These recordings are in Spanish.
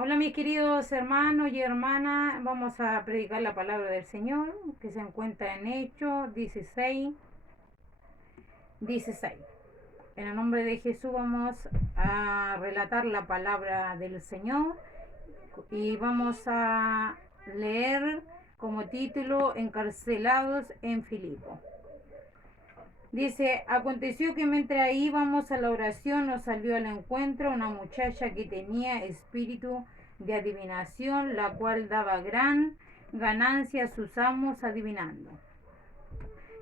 Hola mis queridos hermanos y hermanas, vamos a predicar la palabra del Señor que se encuentra en Hechos 16. En el nombre de Jesús vamos a relatar la palabra del Señor y vamos a leer como título Encarcelados en Filipo. Dice, aconteció que mientras íbamos a la oración nos salió al encuentro una muchacha que tenía espíritu de adivinación, la cual daba gran ganancia a sus amos adivinando.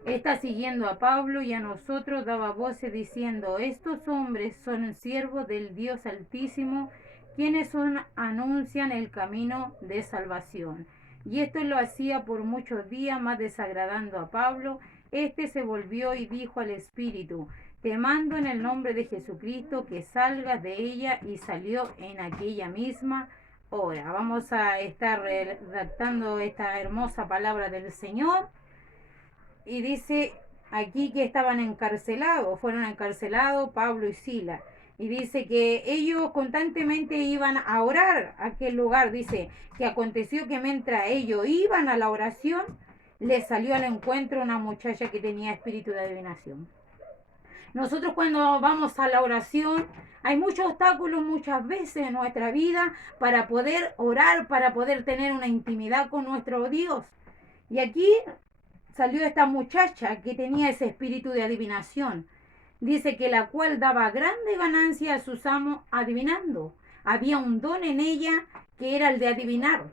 Esta siguiendo a Pablo y a nosotros daba voces diciendo, estos hombres son siervos del Dios Altísimo, quienes anuncian el camino de salvación. Y esto lo hacía por muchos días, más desagradando a Pablo. Este se volvió y dijo al espíritu, te mando en el nombre de Jesucristo que salgas de ella, y salió en aquella misma hora. Vamos a estar redactando esta hermosa palabra del Señor. Y dice aquí que estaban encarcelados, fueron encarcelados Pablo y Sila. Y dice que ellos constantemente iban a orar a aquel lugar. Dice que aconteció que mientras ellos iban a la oración, les salió al encuentro una muchacha que tenía espíritu de adivinación. Nosotros cuando vamos a la oración, hay muchos obstáculos muchas veces en nuestra vida para poder orar, para poder tener una intimidad con nuestro Dios. Y aquí salió esta muchacha que tenía ese espíritu de adivinación. Dice que la cual daba grande ganancia a sus amos adivinando. Había un don en ella que era el de adivinar.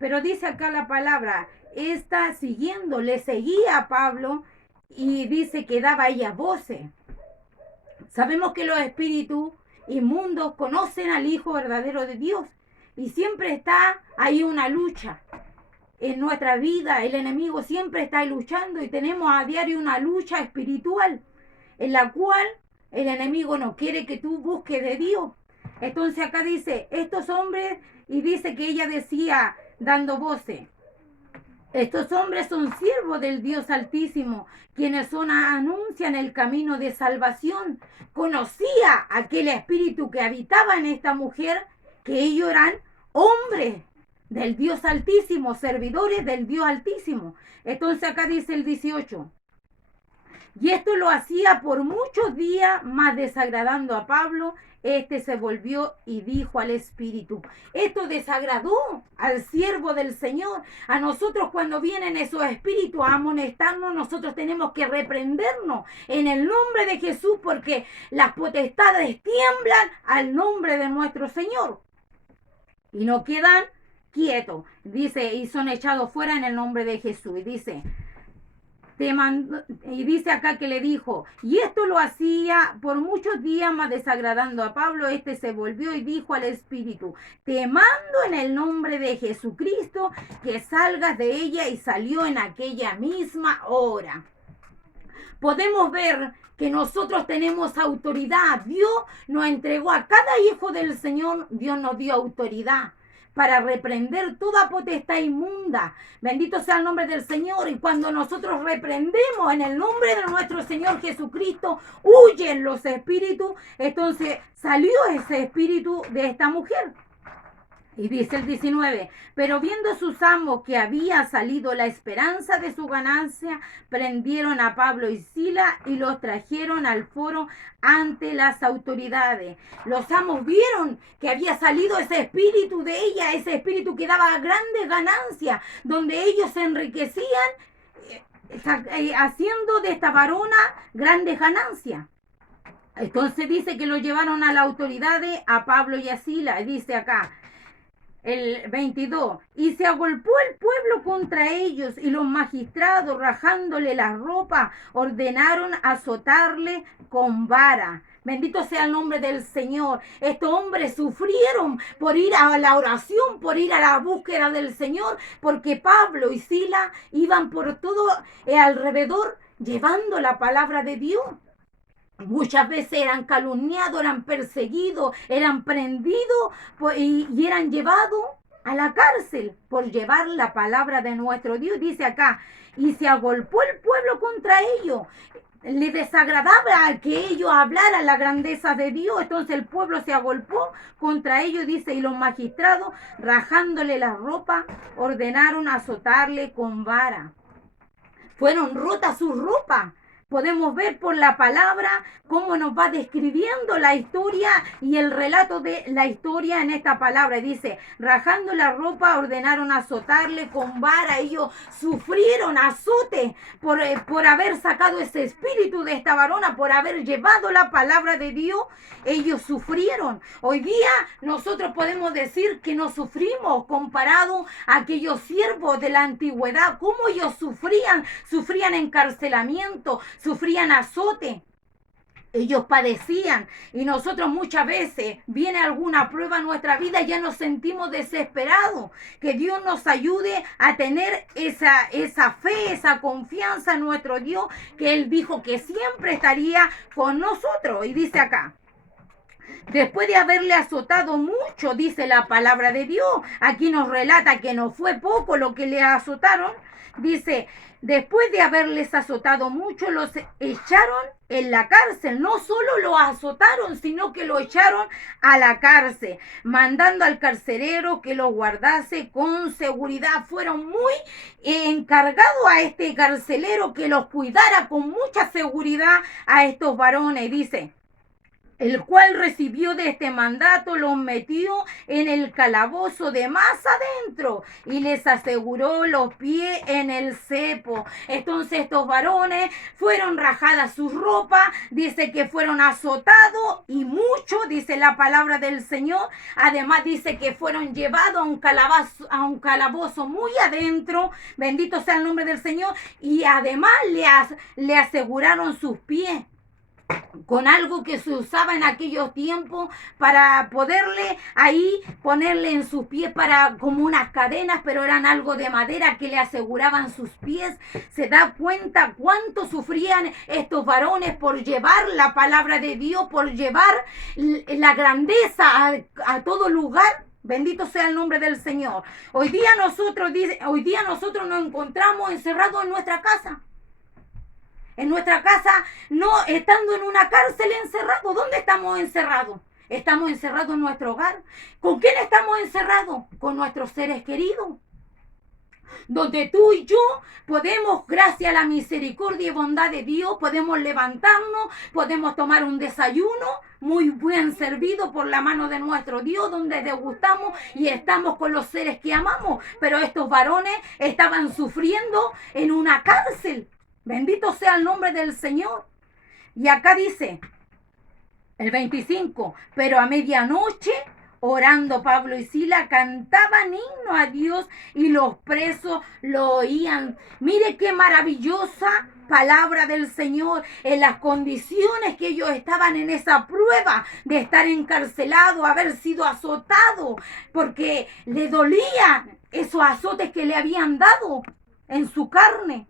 Pero dice acá la palabra, esta siguiendo, le seguía a Pablo y dice que daba a ella voces. Sabemos que los espíritus inmundos conocen al Hijo verdadero de Dios y siempre está ahí una lucha. En nuestra vida el enemigo siempre está luchando y tenemos a diario una lucha espiritual en la cual el enemigo no quiere que tú busques de Dios. Entonces acá dice, estos hombres, y dice que ella decía dando voces, estos hombres son siervos del Dios Altísimo, quienes anuncian el camino de salvación. Conocía aquel espíritu que habitaba en esta mujer, que ellos eran hombres del Dios Altísimo, servidores del Dios Altísimo. Entonces acá dice el 18. Y esto lo hacía por muchos días, más desagradando a Pablo. Este se volvió y dijo al espíritu. Esto desagradó al siervo del Señor. A nosotros cuando vienen esos espíritus a amonestarnos, nosotros tenemos que reprendernos en el nombre de Jesús, porque las potestades tiemblan al nombre de nuestro Señor y no quedan quietos. Dice, y son echados fuera en el nombre de Jesús. Y dice, y dice acá que le dijo, y esto lo hacía por muchos días, más desagradando a Pablo. Este se volvió y dijo al espíritu, te mando en el nombre de Jesucristo que salgas de ella, y salió en aquella misma hora. Podemos ver que nosotros tenemos autoridad. Dios nos entregó a cada hijo del Señor, Dios nos dio autoridad para reprender toda potestad inmunda. Bendito sea el nombre del Señor. Y cuando nosotros reprendemos en el nombre de nuestro Señor Jesucristo, huyen los espíritus. Entonces salió ese espíritu de esta mujer. Y dice el 19, pero viendo sus amos que había salido la esperanza de su ganancia, prendieron a Pablo y Sila y los trajeron al foro ante las autoridades. Los amos vieron que había salido ese espíritu de ella, ese espíritu que daba grandes ganancias, donde ellos se enriquecían haciendo de esta varona grandes ganancias. Entonces dice que lo llevaron a las autoridades, a Pablo y a Sila. Dice acá, el 22, y se agolpó el pueblo contra ellos, y los magistrados, rajándole la ropa, ordenaron azotarle con vara. Bendito sea el nombre del Señor. Estos hombres sufrieron por ir a la oración, por ir a la búsqueda del Señor, porque Pablo y Sila iban por todo alrededor llevando la palabra de Dios. Muchas veces eran calumniados, eran perseguidos, eran prendidos y eran llevados a la cárcel por llevar la palabra de nuestro Dios. Dice acá, y se agolpó el pueblo contra ellos. le desagradaba que ellos hablaran la grandeza de Dios. Entonces el pueblo se agolpó contra ellos, dice, y los magistrados, rajándole la ropa, ordenaron azotarle con vara. Fueron rotas sus ropas. Podemos ver por la palabra cómo nos va describiendo la historia y el relato de la historia en esta palabra. Dice, rajando la ropa, ordenaron azotarle con vara. Ellos sufrieron azote por haber sacado ese espíritu de esta varona, por haber llevado la palabra de Dios. Ellos sufrieron. Hoy día nosotros podemos decir que no sufrimos comparado a aquellos siervos de la antigüedad. Cómo ellos sufrían encarcelamiento, sufrían azote. Ellos padecían, y nosotros muchas veces viene alguna prueba en nuestra vida y ya nos sentimos desesperados. Que Dios nos ayude a tener esa fe, esa confianza en nuestro Dios, que Él dijo que siempre estaría con nosotros. Y dice acá, después de haberle azotado mucho, dice la palabra de Dios, aquí nos relata que no fue poco lo que le azotaron. Dice, después de haberles azotado mucho, los echaron en la cárcel. No solo lo azotaron, sino que lo echaron a la cárcel, mandando al carcelero que lo guardase con seguridad. Fueron muy encargados a este carcelero que los cuidara con mucha seguridad a estos varones. Dice, el cual recibió de este mandato, los metió en el calabozo de más adentro y les aseguró los pies en el cepo. Entonces estos varones fueron rajadas sus ropas, dice que fueron azotados y mucho, dice la palabra del Señor. Además dice que fueron llevados a un calabozo muy adentro, bendito sea el nombre del Señor, y además le aseguraron sus pies con algo que se usaba en aquellos tiempos para poderle ahí ponerle en sus pies para como unas cadenas, pero eran algo de madera que le aseguraban sus pies. Se da cuenta cuánto sufrían estos varones por llevar la palabra de Dios, por llevar la grandeza a todo lugar. Bendito sea el nombre del Señor. Hoy día nosotros nos encontramos encerrados en nuestra casa. En nuestra casa, no estando en una cárcel encerrados. ¿Dónde estamos encerrados? Estamos encerrados en nuestro hogar. ¿Con quién estamos encerrados? Con nuestros seres queridos. Donde tú y yo podemos, gracias a la misericordia y bondad de Dios, podemos levantarnos, podemos tomar un desayuno muy bien servido por la mano de nuestro Dios, donde degustamos y estamos con los seres que amamos. Pero estos varones estaban sufriendo en una cárcel. Bendito sea el nombre del Señor. Y acá dice, el 25, pero a medianoche, orando Pablo y Sila, cantaban himno a Dios y los presos lo oían. Mire qué maravillosa palabra del Señor, en las condiciones que ellos estaban en esa prueba de estar encarcelado, haber sido azotado, porque le dolían esos azotes que le habían dado en su carne.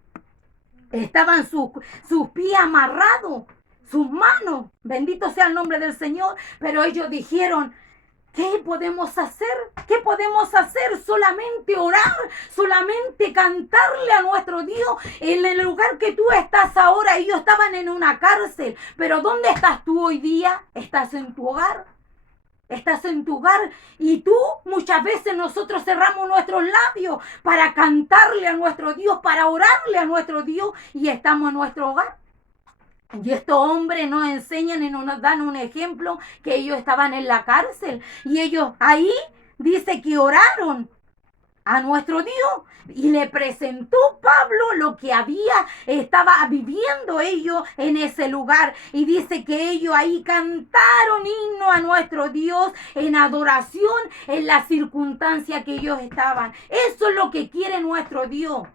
Estaban sus pies amarrados, sus manos, bendito sea el nombre del Señor, pero ellos dijeron, ¿qué podemos hacer? ¿Qué podemos hacer? Solamente orar, solamente cantarle a nuestro Dios. En el lugar que tú estás ahora, ellos estaban en una cárcel, pero ¿dónde estás tú hoy día? Estás en tu hogar. Estás en tu hogar y tú muchas veces nosotros cerramos nuestros labios para cantarle a nuestro Dios, para orarle a nuestro Dios y estamos en nuestro hogar. Y estos hombres nos enseñan y nos dan un ejemplo que ellos estaban en la cárcel y ellos ahí dice que oraron a nuestro Dios y le presentó Pablo lo que estaba viviendo ellos en ese lugar y dice que ellos ahí cantaron himno a nuestro Dios en adoración en la circunstancia que ellos estaban. Eso es lo que quiere nuestro Dios.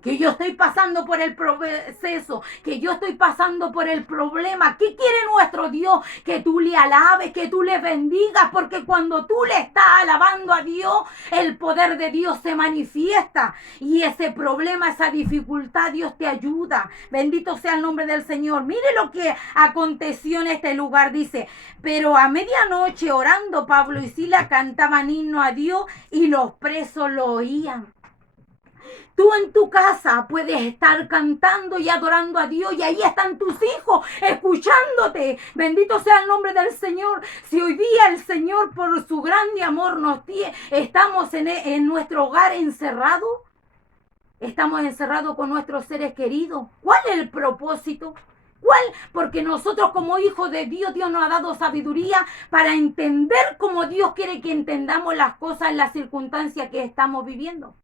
Que yo estoy pasando por el proceso, que yo estoy pasando por el problema. ¿Qué quiere nuestro Dios? Que tú le alabes, que tú le bendigas, porque cuando tú le estás alabando a Dios, el poder de Dios se manifiesta y ese problema, esa dificultad, Dios te ayuda. Bendito sea el nombre del Señor. Mire lo que aconteció en este lugar, dice, pero a medianoche orando Pablo y Sila cantaban himno a Dios y los presos lo oían. Tú Tú en tu casa puedes estar cantando y adorando a Dios y ahí están tus hijos escuchándote. Bendito sea el nombre del Señor. Si hoy día el Señor por su grande amor nos tiene, estamos en nuestro hogar encerrados, estamos encerrados con nuestros seres queridos. ¿Cuál es el propósito? ¿Cuál? Porque nosotros como hijos de Dios, Dios nos ha dado sabiduría para entender cómo Dios quiere que entendamos las cosas en las circunstancias que estamos viviendo.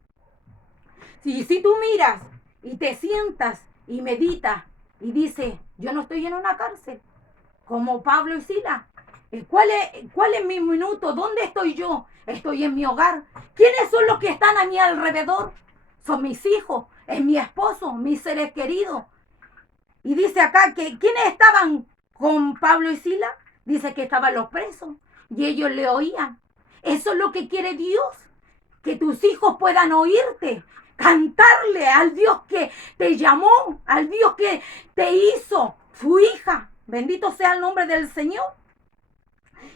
Si tú miras y te sientas y meditas y dices, yo no estoy en una cárcel, como Pablo y Silas. ¿Cuál es mi minuto? ¿Dónde estoy yo? Estoy en mi hogar. ¿Quiénes son los que están a mi alrededor? Son mis hijos, es mi esposo, mis seres queridos. Y dice acá que ¿quiénes estaban con Pablo y Silas? Dice que estaban los presos y ellos le oían. Eso es lo que quiere Dios, que tus hijos puedan oírte, cantarle al Dios que te llamó, al Dios que te hizo su hija. Bendito sea el nombre del Señor.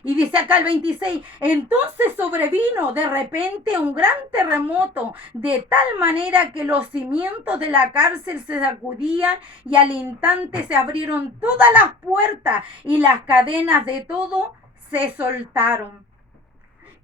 Y dice acá el 26, entonces sobrevino de repente un gran terremoto, de tal manera que los cimientos de la cárcel se sacudían y al instante se abrieron todas las puertas y las cadenas de todo se soltaron.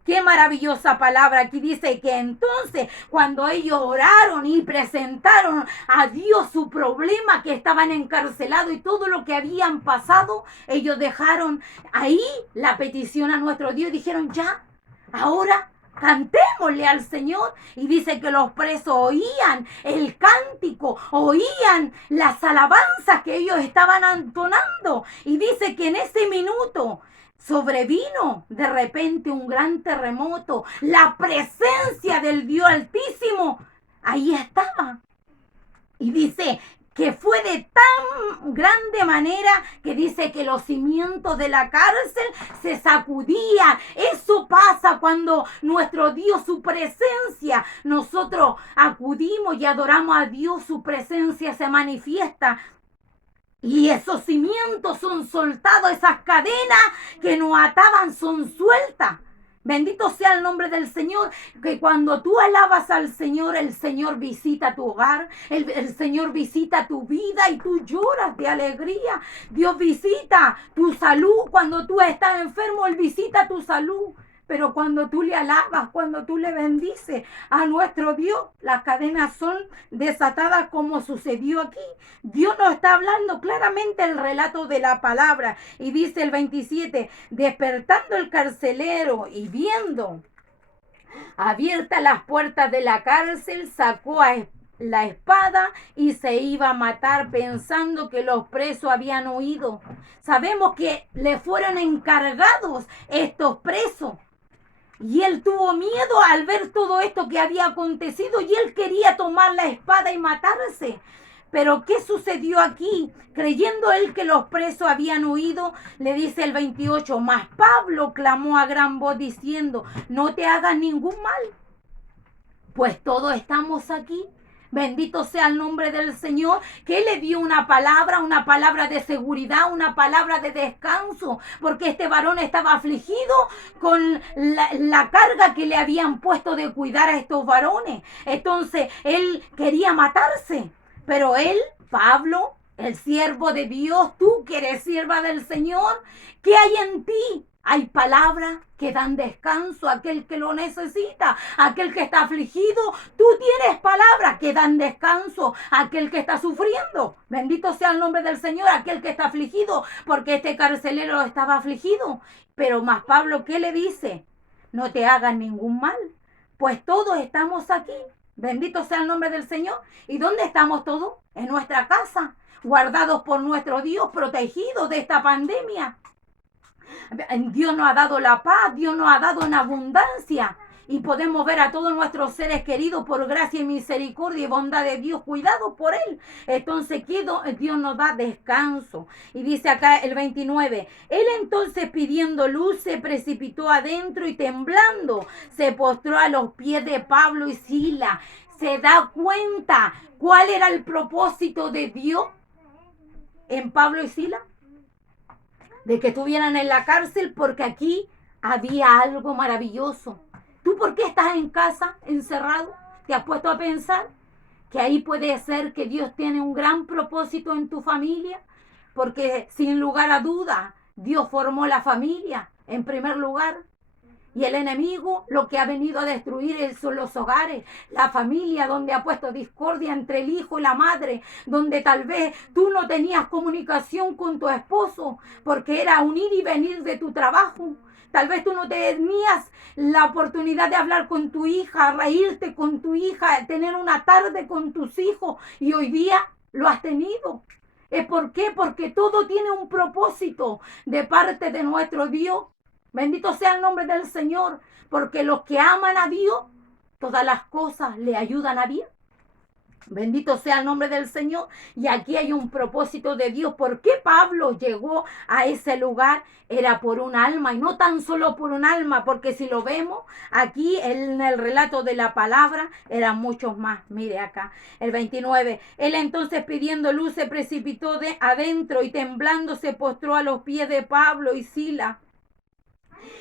Qué maravillosa palabra. Aquí dice que entonces cuando ellos oraron y presentaron a Dios su problema, que estaban encarcelados y todo lo que habían pasado, ellos dejaron ahí la petición a nuestro Dios y dijeron, ya, ahora cantémosle al Señor. Y dice que los presos oían el cántico, oían las alabanzas que ellos estaban entonando. Y dice que en ese minuto sobrevino de repente un gran terremoto. La presencia del Dios Altísimo ahí estaba. Y dice que fue de tan grande manera que dice que los cimientos de la cárcel se sacudían. Eso pasa cuando nuestro Dios, su presencia, nosotros acudimos y adoramos a Dios, su presencia se manifiesta. Y esos cimientos son soltados, esas cadenas que nos ataban son sueltas. Bendito sea el nombre del Señor, que cuando tú alabas al Señor, el Señor visita tu hogar, el Señor visita tu vida y tú lloras de alegría. Dios visita tu salud, cuando tú estás enfermo, Él visita tu salud. Pero cuando tú le alabas, cuando tú le bendices a nuestro Dios, las cadenas son desatadas como sucedió aquí. Dios nos está hablando claramente el relato de la palabra. Y dice el 27, despertando el carcelero y viendo abiertas las puertas de la cárcel, sacó la espada y se iba a matar pensando que los presos habían huido. Sabemos que le fueron encargados estos presos. Y él tuvo miedo al ver todo esto que había acontecido y él quería tomar la espada y matarse. Pero ¿qué sucedió aquí? Creyendo él que los presos habían huido, le dice el 28, mas Pablo clamó a gran voz diciendo, no te hagas ningún mal, pues todos estamos aquí. Bendito sea el nombre del Señor, que Él le dio una palabra de seguridad, una palabra de descanso, porque este varón estaba afligido con la carga que le habían puesto de cuidar a estos varones. Entonces, él quería matarse, pero él, Pablo, el siervo de Dios, tú que eres sierva del Señor, ¿qué hay en ti? Hay palabras que dan descanso a aquel que lo necesita, a aquel que está afligido. Tú tienes palabras que dan descanso a aquel que está sufriendo. Bendito sea el nombre del Señor, aquel que está afligido, porque este carcelero estaba afligido. Pero más Pablo, ¿qué le dice? No te hagas ningún mal, pues todos estamos aquí. Bendito sea el nombre del Señor. ¿Y dónde estamos todos? En nuestra casa, guardados por nuestro Dios, protegidos de esta pandemia. Dios nos ha dado la paz, Dios nos ha dado en abundancia y podemos ver a todos nuestros seres queridos por gracia y misericordia y bondad de Dios, cuidados por Él. Entonces Dios nos da descanso. Y dice acá el 29, Él entonces pidiendo luz se precipitó adentro y temblando se postró a los pies de Pablo y Silas. ¿Se da cuenta cuál era el propósito de Dios en Pablo y Silas? De que estuvieran en la cárcel, porque aquí había algo maravilloso. ¿Tú por qué estás en casa, encerrado? ¿Te has puesto a pensar? que ahí puede ser que Dios tiene un gran propósito en tu familia, porque sin lugar a duda Dios formó la familia en primer lugar. Y el enemigo lo que ha venido a destruir son los hogares, la familia, donde ha puesto discordia entre el hijo y la madre, donde tal vez tú no tenías comunicación con tu esposo porque era un ir y venir de tu trabajo. Tal vez tú no tenías la oportunidad de hablar con tu hija, reírte con tu hija, tener una tarde con tus hijos, y hoy día lo has tenido. ¿Por qué? Porque todo tiene un propósito de parte de nuestro Dios. Bendito sea el nombre del Señor, porque los que aman a Dios, todas las cosas le ayudan a bien. Bendito sea el nombre del Señor. Y aquí hay un propósito de Dios. ¿Por qué Pablo llegó a ese lugar? Era por un alma, y no tan solo por un alma, porque si lo vemos aquí en el relato de la palabra, eran muchos más. Mire acá, el 29. Él entonces, pidiendo luz, se precipitó de adentro y temblando se postró a los pies de Pablo y Silas.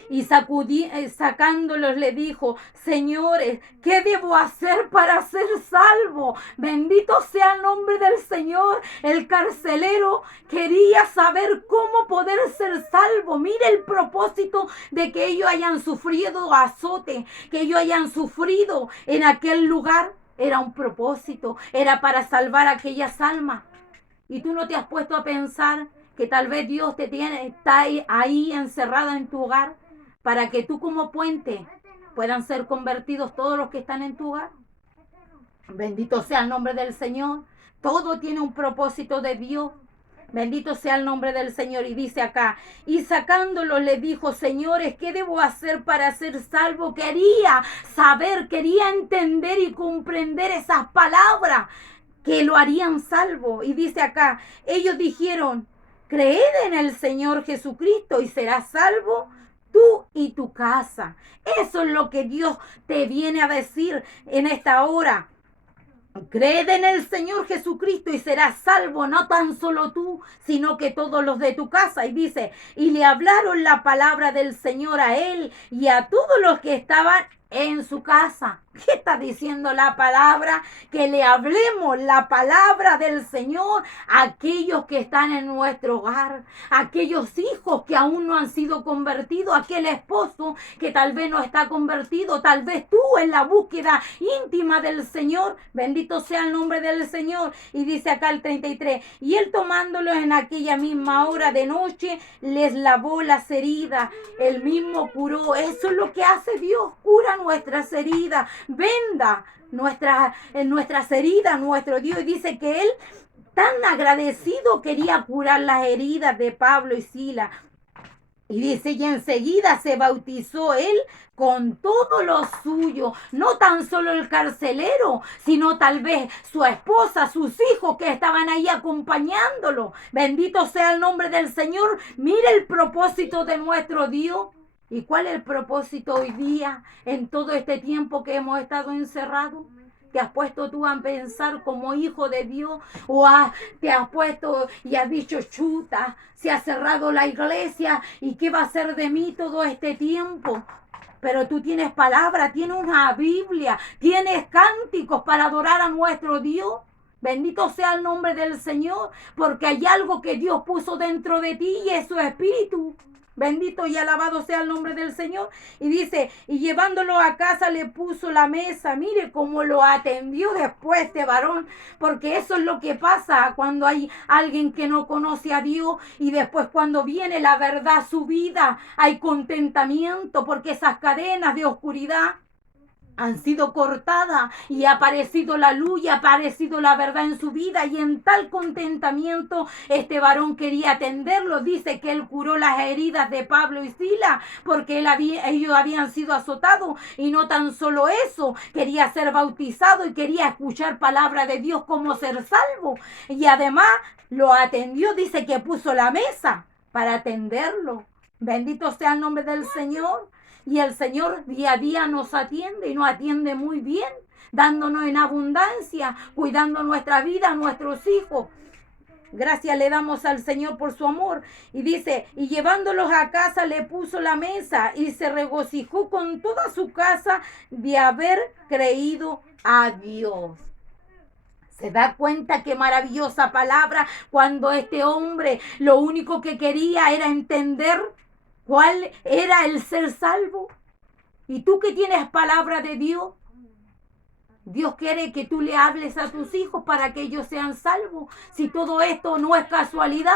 Y sacándolos le dijo: señores, ¿qué debo hacer para ser salvo? Bendito sea el nombre del Señor. El carcelero quería saber cómo poder ser salvo. Mire el propósito de que ellos hayan sufrido azote, que ellos hayan sufrido en aquel lugar. Era un propósito, era para salvar aquellas almas. Y tú no te has puesto a pensar que tal vez Dios está ahí encerrada en tu hogar, para que tú como puente puedan ser convertidos todos los que están en tu hogar. Bendito sea el nombre del Señor. Todo tiene un propósito de Dios. Bendito sea el nombre del Señor. Y dice acá, y sacándolo le dijo: señores, ¿qué debo hacer para ser salvo? Quería saber, quería entender y comprender esas palabras que lo harían salvo. Y dice acá, ellos dijeron: creed en el Señor Jesucristo y serás salvo tú y tu casa. Eso es lo que Dios te viene a decir en esta hora. Creed en el Señor Jesucristo y serás salvo, no tan solo tú, sino que todos los de tu casa. Y dice, y le hablaron la palabra del Señor a él y a todos los que estaban en su casa. ¿Qué está diciendo la palabra? Que le hablemos la palabra del Señor a aquellos que están en nuestro hogar, a aquellos hijos que aún no han sido convertidos, aquel esposo que tal vez no está convertido, tal vez tú en la búsqueda íntima del Señor. Bendito sea el nombre del Señor. Y dice acá el 33, y él tomándolos en aquella misma hora de noche, les lavó las heridas, él mismo curó. Eso es lo que hace Dios, cura nuestras heridas, venda nuestras heridas, nuestro Dios. Y dice que él, tan agradecido, quería curar las heridas de Pablo y Silas. Y dice, y enseguida se bautizó él con todo lo suyo, no tan solo el carcelero, sino tal vez su esposa, sus hijos que estaban ahí acompañándolo. Bendito sea el nombre del Señor. Mire el propósito de nuestro Dios. ¿Y cuál es el propósito hoy día en todo este tiempo que hemos estado encerrados? ¿Te has puesto tú a pensar como hijo de Dios? ¿O te has puesto y has dicho, chuta, se ha cerrado la iglesia y qué va a ser de mí todo este tiempo? Pero tú tienes palabra, tienes una Biblia, tienes cánticos para adorar a nuestro Dios. Bendito sea el nombre del Señor, porque hay algo que Dios puso dentro de ti y es su espíritu. Bendito y alabado sea el nombre del Señor. Y dice, y llevándolo a casa le puso la mesa. Mire cómo lo atendió después este varón, porque eso es lo que pasa cuando hay alguien que no conoce a Dios, y después cuando viene la verdad a su vida hay contentamiento, porque esas cadenas de oscuridad han sido cortadas y ha aparecido la luz y ha aparecido la verdad en su vida, y en tal contentamiento este varón quería atenderlo. Dice que él curó las heridas de Pablo y Silas porque ellos habían sido azotados, y no tan solo eso, quería ser bautizado y quería escuchar palabra de Dios, como ser salvo, y además lo atendió. Dice que puso la mesa para atenderlo. Bendito sea el nombre del Señor. Y el Señor día a día nos atiende, y nos atiende muy bien, dándonos en abundancia, cuidando nuestra vida, nuestros hijos. Gracias le damos al Señor por su amor. Y dice, y llevándolos a casa le puso la mesa, y se regocijó con toda su casa de haber creído a Dios. ¿Se da cuenta qué maravillosa palabra cuando este hombre lo único que quería era entender cuál era el ser salvo? Y tú que tienes palabra de Dios, Dios quiere que tú le hables a tus hijos para que ellos sean salvos. Si todo esto no es casualidad,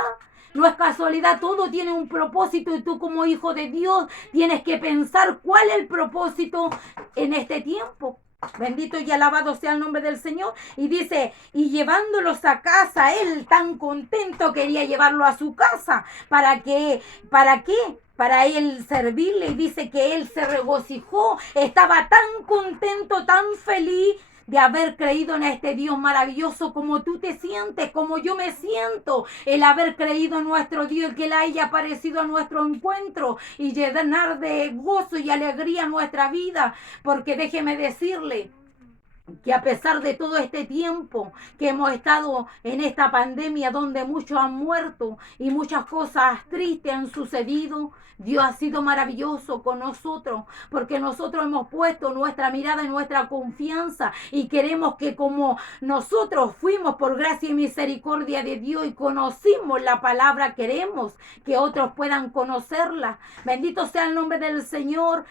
no es casualidad, todo tiene un propósito y tú como hijo de Dios tienes que pensar cuál es el propósito en este tiempo. Bendito y alabado sea el nombre del Señor. Y dice, y llevándolos a casa, él tan contento quería llevarlo a su casa. ¿Para qué? ¿Para qué? Para él servirle. Y dice que él se regocijó, estaba tan contento, tan feliz de haber creído en este Dios maravilloso, como tú te sientes, como yo me siento, el haber creído en nuestro Dios y que Él haya aparecido a nuestro encuentro y llenar de gozo y alegría nuestra vida, porque déjeme decirle que a pesar de todo este tiempo que hemos estado en esta pandemia donde muchos han muerto y muchas cosas tristes han sucedido, Dios ha sido maravilloso con nosotros, porque nosotros hemos puesto nuestra mirada y nuestra confianza y queremos que como nosotros fuimos por gracia y misericordia de Dios y conocimos la palabra, queremos que otros puedan conocerla. Bendito sea el nombre del Señor.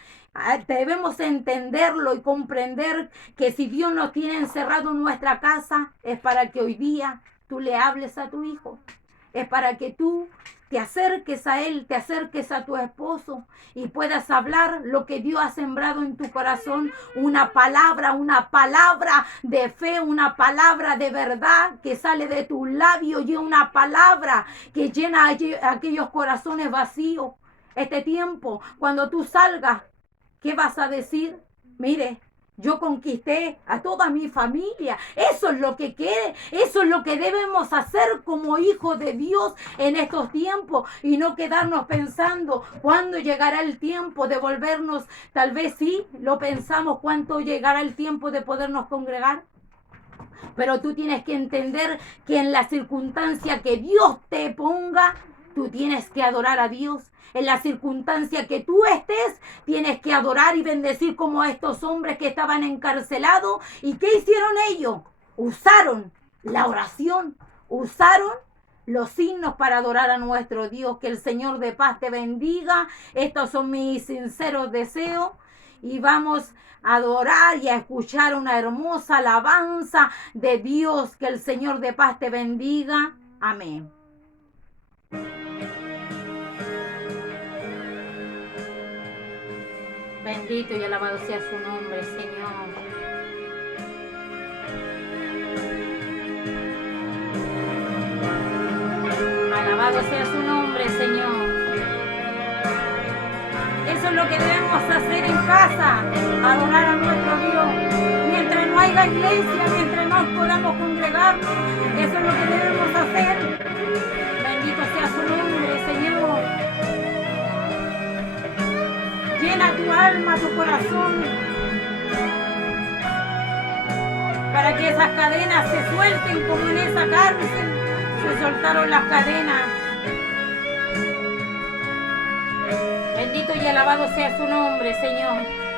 Debemos entenderlo y comprender que si Dios nos tiene encerrado en nuestra casa, es para que hoy día tú le hables a tu hijo. Es para que tú te acerques a él, te acerques a tu esposo y puedas hablar lo que Dios ha sembrado en tu corazón. Una palabra de fe, una palabra de verdad que sale de tus labios y una palabra que llena aquellos corazones vacíos. Este tiempo, cuando tú salgas, ¿qué vas a decir? Mire, yo conquisté a toda mi familia. Eso es lo que quiere. Eso es lo que debemos hacer como hijos de Dios en estos tiempos y no quedarnos pensando cuándo llegará el tiempo de volvernos. Tal vez sí, lo pensamos, cuánto llegará el tiempo de podernos congregar. Pero tú tienes que entender que en la circunstancia que Dios te ponga, tú tienes que adorar a Dios. En la circunstancia que tú estés, tienes que adorar y bendecir como a estos hombres que estaban encarcelados. ¿Y qué hicieron ellos? Usaron la oración, usaron los signos para adorar a nuestro Dios. Que el Señor de paz te bendiga. Estos son mis sinceros deseos. Y vamos a adorar y a escuchar una hermosa alabanza de Dios. Que el Señor de paz te bendiga. Amén. Bendito y alabado sea su nombre, Señor. Alabado sea su nombre, Señor. Eso es lo que debemos hacer en casa, adorar a nuestro Dios. Mientras no haya iglesia, mientras no podamos congregarnos, eso es lo que debemos hacer. Bendito sea su nombre, Señor. Llena tu alma, tu corazón, para que esas cadenas se suelten como en esa cárcel se soltaron las cadenas. Bendito y alabado sea su nombre, Señor.